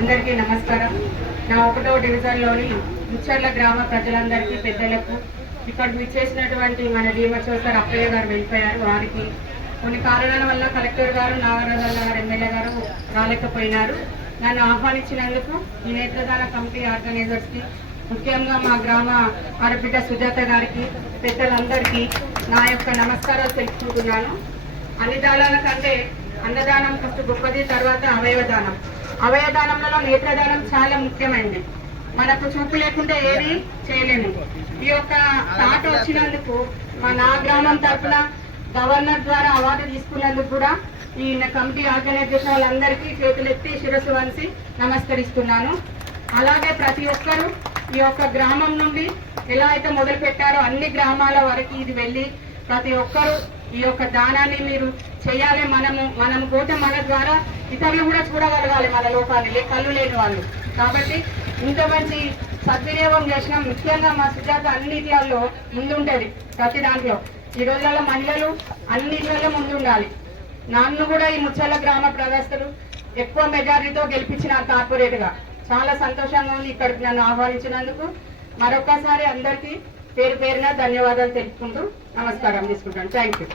అందరికీ నమస్కారం. నా ఒకటో డివిజన్లోని ముచ్చర్ల గ్రామ ప్రజలందరికీ పెద్దలకు ఇక్కడ విచ్చేసినటువంటి మన డిఎంహెచ్ఓ సార్ అప్పయ్య గారు వెళ్ళిపోయారు వారికి. కొన్ని కారణాల వల్ల కలెక్టర్ గారు నాగరాజు గారు ఎమ్మెల్యే గారు రాలేకపోయినారు. నన్ను ఆహ్వానించినందుకు ఈ నేత్రదాన కమిటీ ఆర్గనైజర్స్కి ముఖ్యంగా మా గ్రామ ఆడబిడ్డ సుజాత గారికి పెద్దలందరికీ నా యొక్క నమస్కారాలు తెలుసుకుంటున్నాను అన్ని దానాల కంటే అన్నదానం ఫస్ట్ గొప్పది తర్వాత అవయవదానం. అవయదానంలో నేత్రదానం చాలా ముఖ్యమైనది మనకు చూపు లేకుంటే ఏది చేయలేము. ఈ యొక్క థాట్ వచ్చినందుకు మా నా గ్రామం తరఫున గవర్నర్ ద్వారా అవార్డు తీసుకున్నందుకు కూడా ఈ కమిటీ ఆర్గనైజేషన్ వాళ్ళందరికీ చేతులెత్తి శిరస్సు వంచి నమస్కరిస్తున్నాను. అలాగే ప్రతి ఒక్కరూ ఈ యొక్క గ్రామం నుండి ఎలా అయితే మొదలు పెట్టారో అన్ని గ్రామాల వరకు ఇది వెళ్ళి ప్రతి ఒక్కరూ ఈ యొక్క దానాన్ని మీరు చేయాలి మనము మనము పోతే మన ద్వారా ఇతరులు కూడా చూడగలగాలి మన లోకాన్ని లే- కళ్ళు లేని వాళ్ళు. కాబట్టి ఇంత మంచి సద్వినియోగం చేసిన ముఖ్యంగా మా సుజాత అన్నిటిలో ముందుంటది ప్రతి దాంట్లో. ఈ రోజులలో మహిళలు అన్నిటిలో ముందుండాలి. నన్ను కూడా ఈ ముచ్చల గ్రామ ప్రదర్శనలు ఎక్కువ మెజారిటీతో గెలిపించిన కార్పొరేట్గా. చాలా సంతోషంగా ఉంది ఇక్కడికి నన్ను ఆహ్వానించినందుకు. మరొకసారి అందరికీ పేరు పేరున ధన్యవాదాలు తెలుపుకుంటూ నమస్కారం తీసుకుంటాను. Thank you